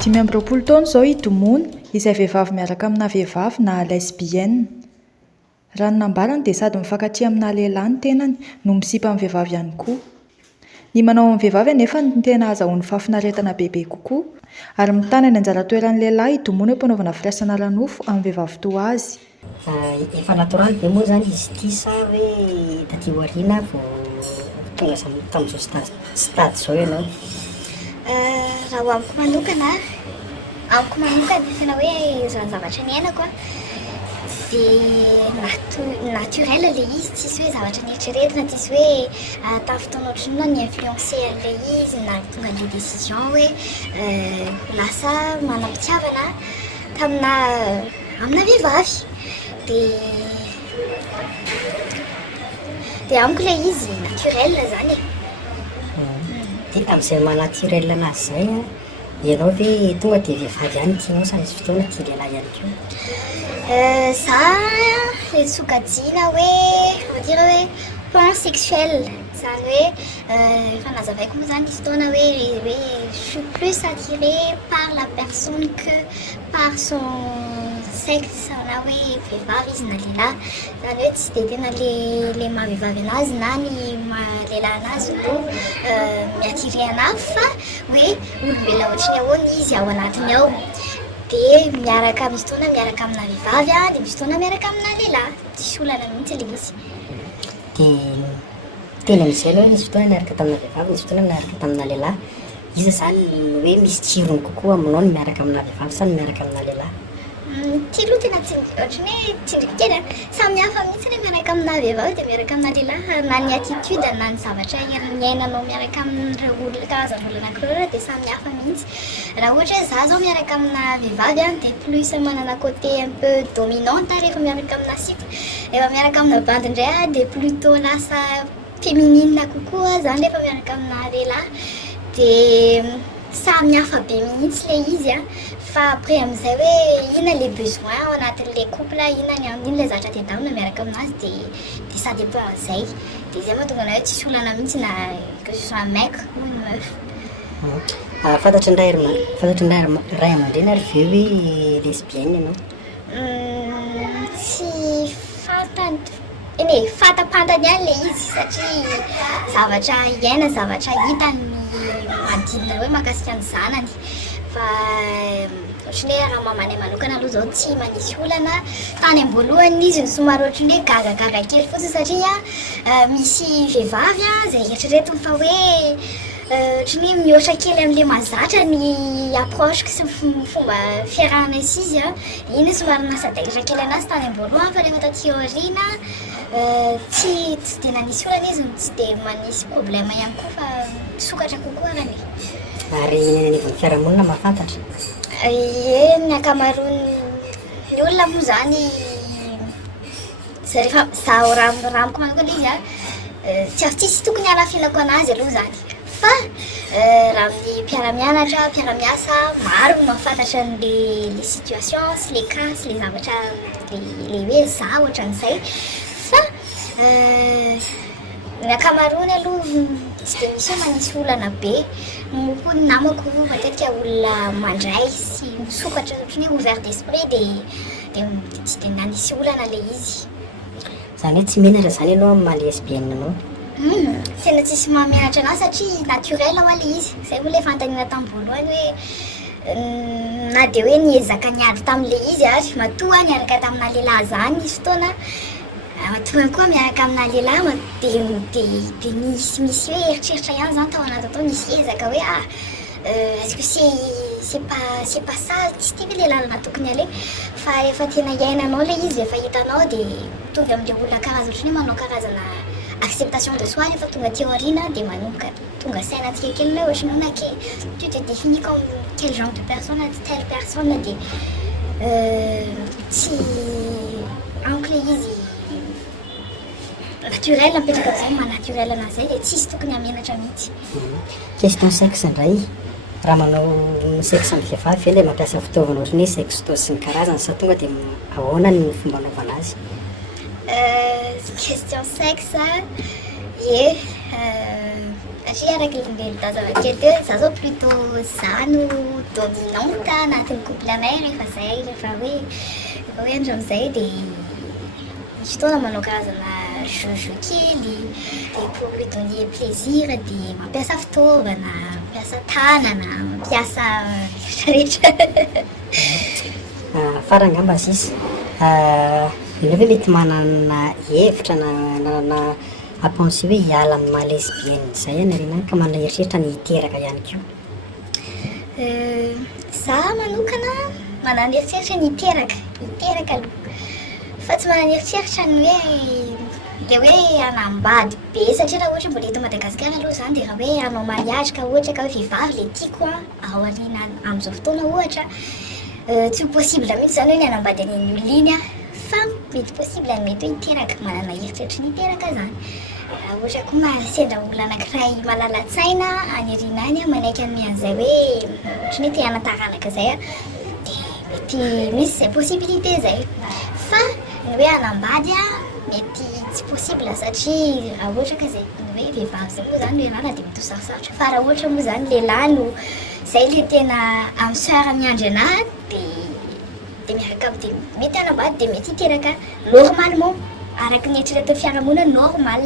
dimy amby roapolo taona izao idomona izay vehivavy miaraka amina vehivavy na lesbienne. Raha ny nambarany dia sady mifankatia amina lehilahy ny tenany no misipa amin'ny vehivavy ihany koa. Ny manao amin'ny vehivavy anefa ny tena azahoany fahafinaretana bebe kokoa ary mitana ny anjara toeran'ny lehilahy idomona mpanaovana firaisana ara-nofo amin'ny vehivavy toa azy. Efa natoraly be moa zany izy ity sa hoe taty aoriana vao tonga tamin'izao stade zao ianao? Raha amiko manokana tena hoe zany zavatra ny ainako dia naturel le izy, tsisy hoe zavatra nieritreretina, tsisy hoe tamin'ny fotoana ohatran'io ny influencer an'ilay izy na tonga le décision hoe lasa manam-pitiavana amina vehivavy. Dia amiko ilay izy naturel zany e. Dia amin'izay mahanaturel anazy zay a, ianao ve tonga dia vehivavy ihany tianao sa misy fotoana tia lehilahy ihany koa? Za le sokajiana hoe dire hoe pansexuel, zany hoe efa nazavaiko moa zany misy fotoana hoe je suis plus attirée par la personne que par son sexe, na hoe vehivavy izy na lehilahy, zany hoe tsy dia tena le mahavehivavy anazy na ny lehilahy anazy no miattiré anahy fa hoe olombelona ohatrany ahoana izy ao anatiny ao. Dia miaraka misy fotoana miaraka amina vehivavy dia misy fotoana miaraka amina lehilahy, tsisy olana mihitsy ilay izy. Dia teny amin'izay aloha misy fotoana miaraka tamina vehivavy, misy fotoana miaraka tamina lehilahy. Iza zany hoe misy tsirony kokoa aminao ny miaraka amina vehivavy sa ny miaraka amina lehilahy? Ty aloha tena ohatrany hoe tsindriky kely samy hafa mihitsy ny miaraka amina vehivavy dia miaraka amina lehilahy, na ny attitude na ny zavatra iainanao miaraka amin'ireo karazan'olona anankiroa dia samy hafa mihitsy. Raha ohatra hoe za zao miaraka amina vehivavy dia plus manana côté un peu dominante rehefa miaraka amina sika, rehefa miaraka amina bandy indray dia plutôt lasa féminine kokoa zany rehefa miaraka amina lehilahy. Dia samy hafa be mihitsy ilay izy fa après amin'izay hoe inona les besoins ao anatin'ilay couple, inona ilay zavatra tadiavina miaraka aminazy dia ça dépend an'izay. Dia izay mahatonga anao hoe tsisy olana mihitsy na que ce soit un mec ou une meuf. Fantatry indray ray aman-dreny ary ve hoe lesbienne ianao? Tsy fantapantany ihany ilay izy satria zavatra iaina, zavatra hitany madinina hoe mahakasika ny zanany. Fa ohatrany hoe raha mamanay manokana aloha zao tsy manisy olana. Tany am-boalohany izy somary ohatrany hoe gagagaga kely fotsiny satria misy vehivavy izay eritreretiny fa hoe ohatrany hoe mihoatra kely amin'ilay mahazatra ny approche sy fomba fiarahana sy izy iny somary nasadahatra kely anazy tany am-boalohany, fa rehefa taty aoriana tsy dia nanisy olana izy, tsy dia manisy problème ihany koa fa sokatra kokoa arany. Ary ny fiarahamonina mahafantatra? Ny ankamaroan'ny olona moa zany rehefa zaho ramiko manokana izy tsy tsisy tokony halafinako anazy aloha zany. Fa raha amin'ny mpiara-mianatra, mpiara-miasa, maro no mahafantatra les situations sy les cas sy les zavatra le hoe za ohatran'izay. Fa ny ankamaroany aloha tsy dia misy hoe manisy olana be. Moa ny namako matetika olona mandray sy misokatra ohatrany hoe ouvert d'esprit dia tsy dia nanisy olana ilay izy. Zany hoe tsy menatra zany ianao amin'ny maha-lesbienne anao? Tena tsisy mahamenatra anazy satria naturel ao ilay izy. Izay moa ilay fantaniana tamin'ny voalohany hoe na dia hoe niezaka niady tamin'ilay izy ary matoa niaraka tamina lehilahy zany misy fotoana, matoa koa miaraka amina lehilahy dia misy hoe eritreritra ihany zany tao anaty tao, misy ezaka hoe est-ce que c'est pas ça, tsy tia ve ilay lalana tokony aleha. Fa rehefa tena iainanao ilay izy, efa hitanao dia tonga amin'ilay olona karazana ohatrany hoe manao karazana acceptation de soi rehefa tonga aty aoriana dia manomboka tonga sainantsika kely hoe ohatrany hoe ke tu te définis comme quel genre de personne, telle personne dia tsy amiko ilay izy naturel mipetraka amin'izay mahanaturel anazy zay dia tsisy tokony hamenatra mihitsy. Question sexe indray, raha manao sexe amin'ny vehivavy ve ilay mampiasa fitaovana ohatrany hoe sextose sy ny karazany sa tonga dia ahoana ny fomba anaovana azy? Question sexe satria araky le tazavakely teo za zao plutôt za no dominante anatin'ny couple anay rehefa hoe andro am'izay dia misy fotoana manao karazana jeu kely dia pour lui donner plaisir dia mampiasa fitaovana, mampiasa tanana, mampiasa rehetrarehetra. Farangamba sisy ilay hoe mety manana hevitra na apense hoe hiala amin'ny maha lesbienne izay any rena ka manana eritreritra ny hiteraka ihany koa. Za manokana manana eritreritra ny hiteraka aloha fa tsy manana eritreritra ny hoe hanambady be satria raha ohatra mbola eto Madagasikara aloha zany dia raha hoe hanao mariage ka ohatra ka hoe vehivavy le tiako ao aoriana amin'izao fotoana ohatra tsy possible mihitsy zany hoe ny hanambady an'iny olona iny fa mety possible mety hoe hiteraka manana eritreritra ny hiteraka zany. Raha ohatra koa sendra olona anankiray malala-tsaina any aoriana any manaiky amin'ny an'izay hoe ohatra ny te hanataralaka zay dia mety misy zay possibilité zay fa ny hoe hanambady mety tsy possible satria raha ohatra ka zay hoe vehivavy zay moa zany hoe rana dia mety ho sarosarotra fa raha ohatra moa zany lehilahy no zay le tena amy soir miandry anahy dia miaraka dia mety hanambady dia mety hiteraka normalement araky ny eritreretin'ny fiarahamonina normal.